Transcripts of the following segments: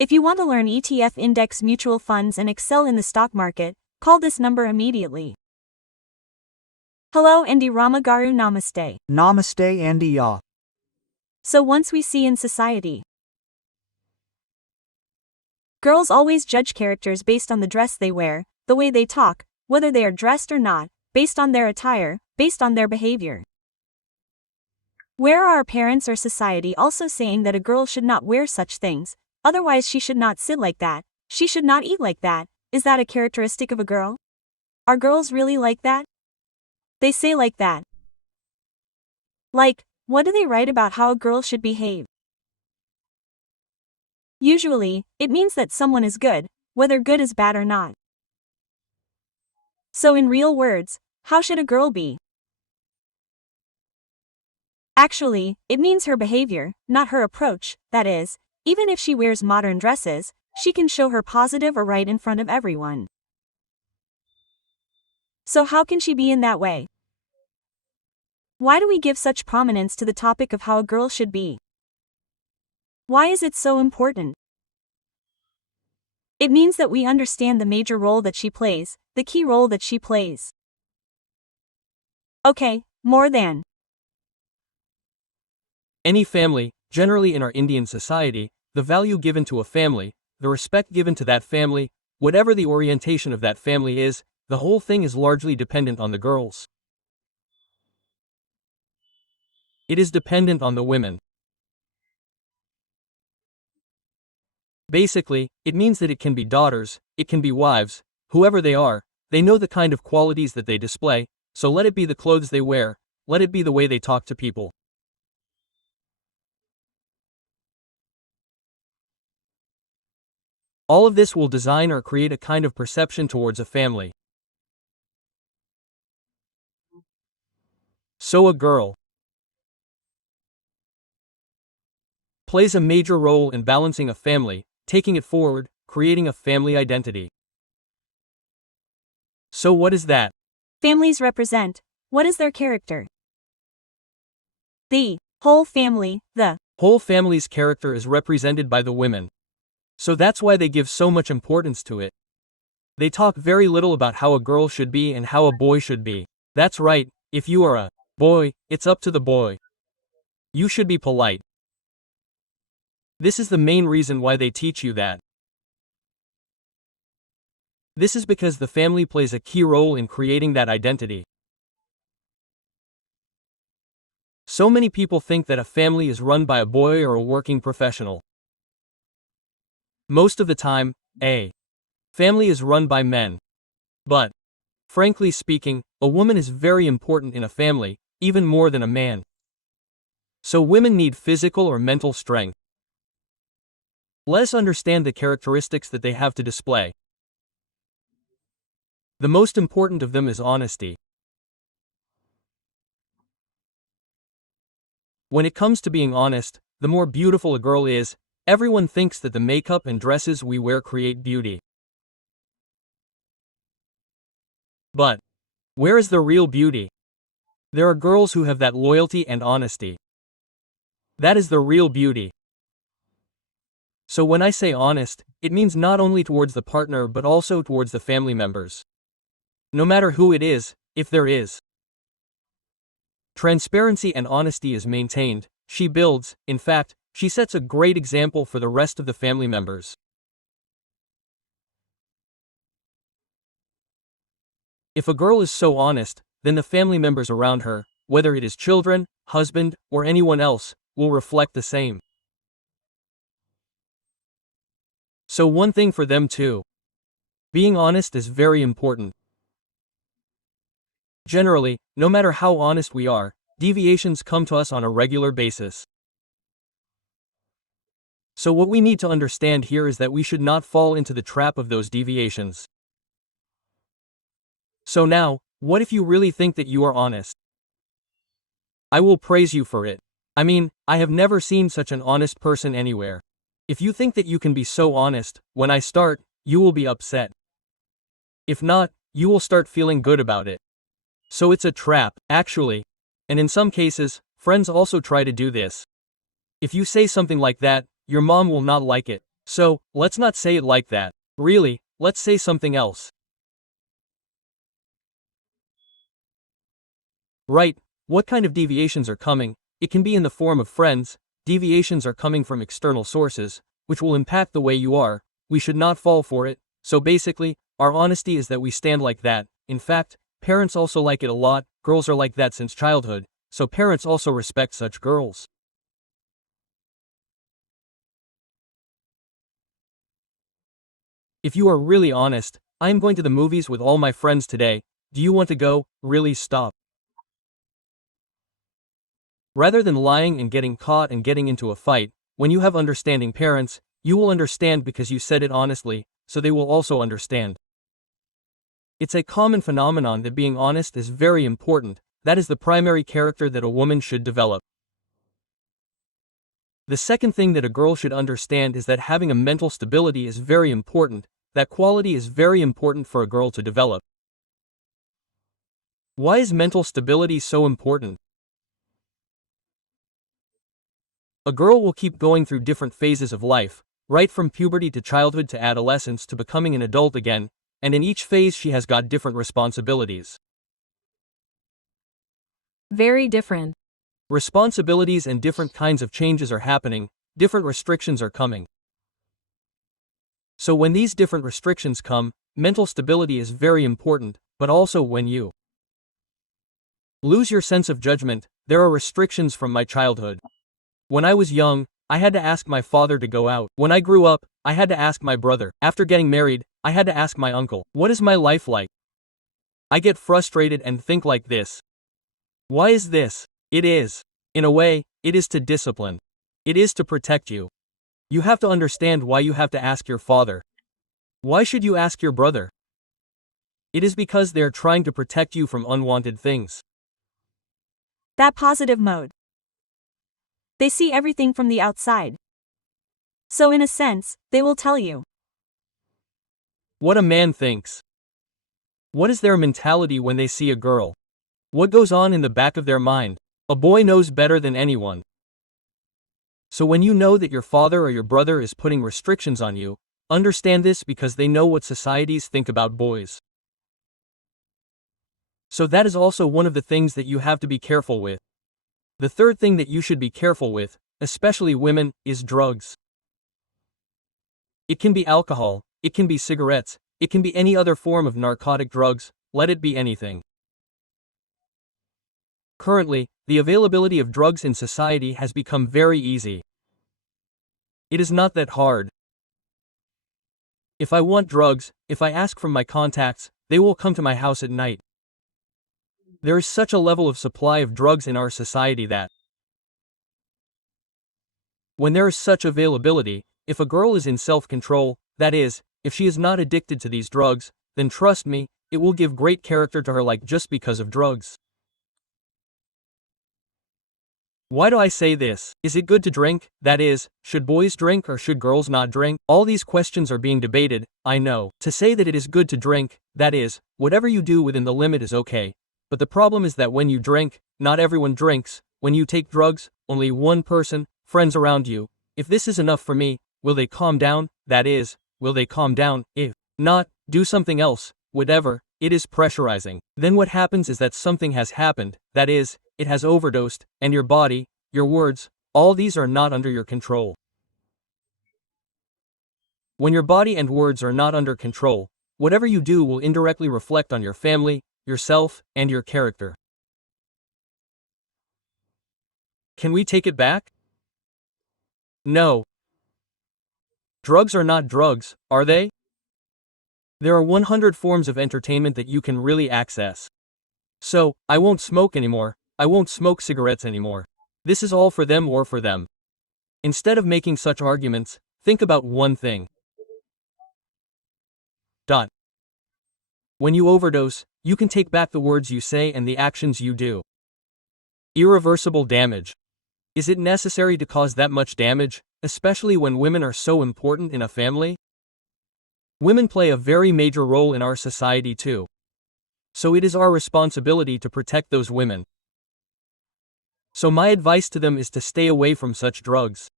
If you want to learn ETF index mutual funds and excel in the stock market, call this number immediately. Hello Andy Ramagaru, namaste. Namaste Andy ya. So once we see in society, girls always judge characters based on the dress they wear, the way they talk, whether they are dressed or not, based on their attire, based on their behavior. Where are our parents or society also saying that a girl should not wear such things, otherwise she should not sit like that, she should not eat like that? Is that a characteristic of a girl? Are girls really like that? They say like that. Like, what do they write about how a girl should behave? Usually, it means that someone is good, whether good is bad or not. So in real words, how should a girl be? Actually, it means her behavior, not her approach. That is, even if she wears modern dresses, she can show her positive or right in front of everyone. So how can she be in that way? Why do we give such prominence to the topic of how a girl should be? Why is it so important? It means that we understand the major role that she plays, the key role that she plays. Okay, more than any family, generally in our Indian society, the value given to a family, the respect given to that family, whatever the orientation of that family is, the whole thing is largely dependent on the girls. It is dependent on the women. Basically, it means that it can be daughters, it can be wives, whoever they are, they know the kind of qualities that they display, so let it be the clothes they wear, let it be the way they talk to people. All of this will design or create a kind of perception towards a family. So a girl plays a major role in balancing a family, taking it forward, creating a family identity. So what is that? Families represent, what is their character? The whole family, the whole family's character is represented by the women. So that's why they give so much importance to it. They talk very little about how a girl should be and how a boy should be. That's right, if you are a boy, it's up to the boy. You should be polite. This is the main reason why they teach you that. This is because the family plays a key role in creating that identity. So many people think that a family is run by a boy or a working professional. Most of the time, a family is run by men. But, frankly speaking, a woman is very important in a family, even more than a man. So women need physical or mental strength. Let us understand the characteristics that they have to display. The most important of them is honesty. When it comes to being honest, the more beautiful a girl is, everyone thinks that the makeup and dresses we wear create beauty. But where is the real beauty? There are girls who have that loyalty and honesty. That is the real beauty. So when I say honest, it means not only towards the partner but also towards the family members. No matter who it is, if there is transparency and honesty is maintained, she builds, in fact, she sets a great example for the rest of the family members. If a girl is so honest, then the family members around her, whether it is children, husband, or anyone else, will reflect the same. So one thing for them too. Being honest is very important. Generally, no matter how honest we are, deviations come to us on a regular basis. So what we need to understand here is that we should not fall into the trap of those deviations. So now, what if you really think that you are honest? I will praise you for it. I mean, I have never seen such an honest person anywhere. If you think that you can be so honest, when I start, you will be upset. If not, you will start feeling good about it. So it's a trap, actually. And in some cases, friends also try to do this. If you say something like that, your mom will not like it, So, let's not say it like that. Really, let's say something else. Right, what kind of deviations are coming? It can be in the form of friends, deviations are coming from external sources, which will impact the way you are. We should not fall for it. So basically, our honesty is that we stand like that. In fact, parents also like it a lot, girls are like that since childhood, so parents also respect such girls. If you are really honest, I am going to the movies with all my friends today. Do you want to go? Really stop. Rather than lying and getting caught and getting into a fight, when you have understanding parents, you will understand because you said it honestly, so they will also understand. It's a common phenomenon that being honest is very important. That is the primary character that a woman should develop. The second thing that a girl should understand is that having a mental stability is very important. That quality is very important for a girl to develop. Why is mental stability so important? A girl will keep going through different phases of life, right from puberty to childhood to adolescence to becoming an adult again, and in each phase she has got different responsibilities. Very different. Responsibilities and different kinds of changes are happening, different restrictions are coming. So when these different restrictions come, mental stability is very important, but also when you lose your sense of judgment, there are restrictions from my childhood. When I was young, I had to ask my father to go out. When I grew up, I had to ask my brother. After getting married, I had to ask my uncle. What is my life like? I get frustrated and think like this. Why is this? It is. In a way, it is to discipline. It is to protect you. You have to understand why you have to ask your father. Why should you ask your brother? It is because they are trying to protect you from unwanted things. That positive mode. They see everything from the outside. So in a sense, they will tell you What a man thinks. What is their mentality when they see a girl? What goes on in the back of their mind? A boy knows better than anyone. So when you know that your father or your brother is putting restrictions on you, understand this because they know what societies think about boys. So that is also one of the things that you have to be careful with. The third thing that you should be careful with, especially women, is drugs. It can be alcohol, it can be cigarettes, it can be any other form of narcotic drugs, let it be anything. Currently, the availability of drugs in society has become very easy. It is not that hard. If I want drugs, if I ask from my contacts, they will come to my house at night. There is such a level of supply of drugs in our society that when there is such availability, if a girl is in self-control, that is, if she is not addicted to these drugs, then trust me, it will give great character to her like just because of drugs. Why do I say this? Is it good to drink? That is, should boys drink or should girls not drink? All these questions are being debated, I know. To say that it is good to drink, that is, whatever you do within the limit is okay. But the problem is that when you drink, not everyone drinks. When you take drugs, only one person, friends around you. If this is enough for me, will they calm down? That is, will they calm down? If not, do something else, whatever, it is pressurizing. Then what happens is that something has happened, that is, it has overdosed, and your body, your words, all these are not under your control. When your body and words are not under control, whatever you do will indirectly reflect on your family, yourself, and your character. Can we take it back? No. Drugs are not drugs, are they? There are 100 forms of entertainment that you can really access. So, I won't smoke anymore, I won't smoke cigarettes anymore. This is all for them or for them. Instead of making such arguments, think about one thing. When you overdose, you can take back the words you say and the actions you do. Irreversible damage. Is it necessary to cause that much damage, especially when women are so important in a family? Women play a very major role in our society too. So it is our responsibility to protect those women. So my advice to them is to stay away from such drugs.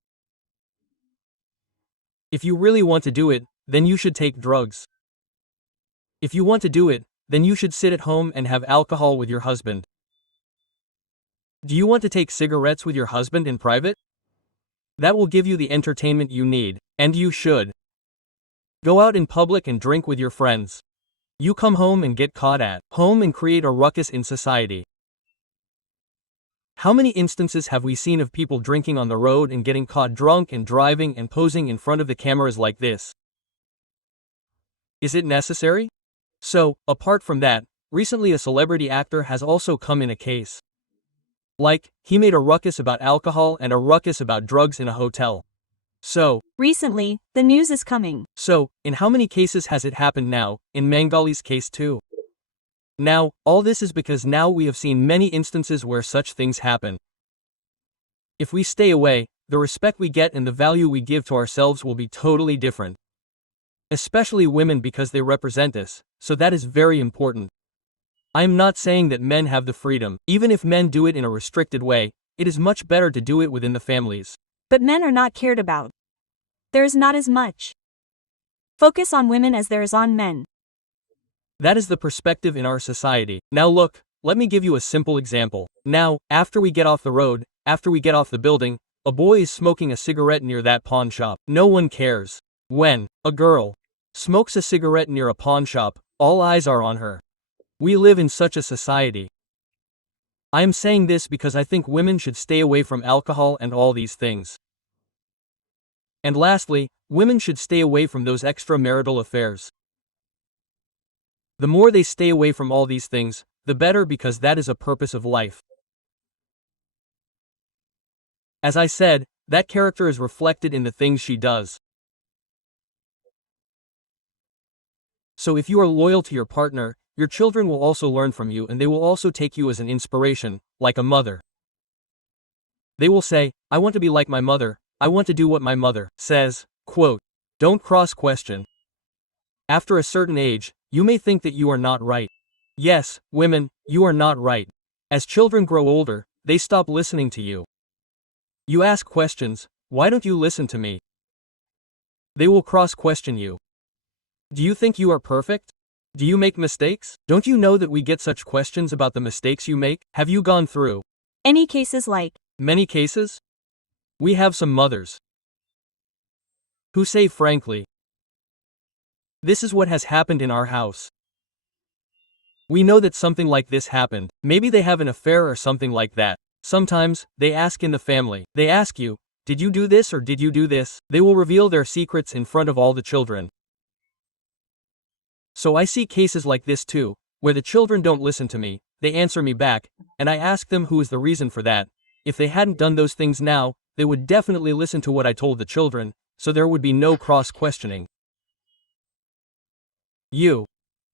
If you really want to do it, then you should take drugs. If you want to do it, then you should sit at home and have alcohol with your husband. Do you want to take cigarettes with your husband in private? That will give you the entertainment you need, and you should. Go out in public and drink with your friends. You come home and get caught at home and create a ruckus in society. How many instances have we seen of people drinking on the road and getting caught drunk and driving and posing in front of the cameras like this? Is it necessary? So, apart from that, recently a celebrity actor has also come in a case. Like, he made a ruckus about alcohol and a ruckus about drugs in a hotel. Recently, the news is coming. So, in how many cases has it happened now? In Mangali's case too. Now, all this is because now we have seen many instances where such things happen. If we stay away, the respect we get and the value we give to ourselves will be totally different. Especially women, because they represent us, so that is very important. I am not saying that men have the freedom. Even if men do it in a restricted way, it is much better to do it within the families. But men are not cared about. There is not as much focus on women as there is on men. That is the perspective in our society. Now look, let me give you a simple example. Now, after we get off the road, after we get off the building, a boy is smoking a cigarette near that pawn shop. No one cares. When a girl smokes a cigarette near a pawn shop, all eyes are on her. We live in such a society. I am saying this because I think women should stay away from alcohol and all these things. And lastly, women should stay away from those extramarital affairs. The more they stay away from all these things, the better, because that is a purpose of life. As I said, that character is reflected in the things she does. So if you are loyal to your partner, your children will also learn from you, and they will also take you as an inspiration, like a mother. They will say, I want to be like my mother, I want to do what my mother says. Quote, don't cross-question. After a certain age, you may think that you are not right. Yes, women, you are not right. As children grow older, they stop listening to you. You ask questions, why don't you listen to me? They will cross-question you. Do you think you are perfect? Do you make mistakes? Don't you know that we get such questions about the mistakes you make? Have you gone through any cases like many cases? We have some mothers who say frankly, this is what has happened in our house. We know that something like this happened. Maybe they have an affair or something like that. Sometimes, they ask in the family. They ask you, did you do this or did you do this? They will reveal their secrets in front of all the children. So I see cases like this too, where the children don't listen to me, they answer me back, and I ask them who is the reason for that. If they hadn't done those things now, they would definitely listen to what I told the children, so there would be no cross-questioning. You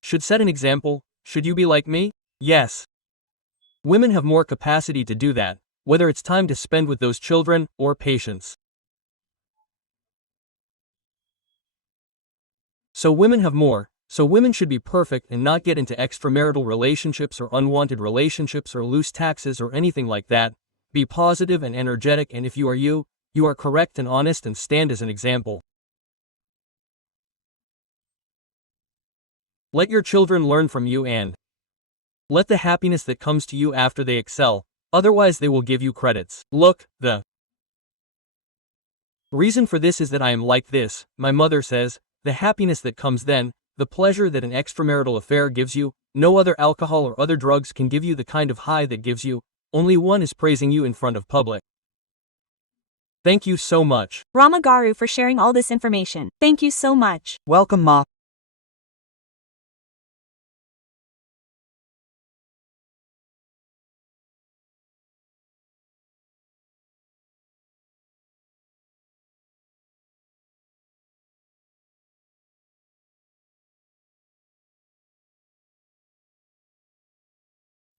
should set an example. Should you be like me? Yes. Women have more capacity to do that, whether it's time to spend with those children or patience. So women have more. So women should be perfect and not get into extramarital relationships or unwanted relationships or loose taxes or anything like that. Be positive and energetic, and if you are correct and honest and stand as an example. Let your children learn from you and let the happiness that comes to you after they excel, otherwise they will give you credits. Look, the reason for this is that I am like this, my mother says, the happiness that comes then, the pleasure that an extramarital affair gives you, no other alcohol or other drugs can give you the kind of high that gives you, only one is praising you in front of public. Thank you so much, Ramagaru, for sharing all this information. Thank you so much. Welcome, Ma.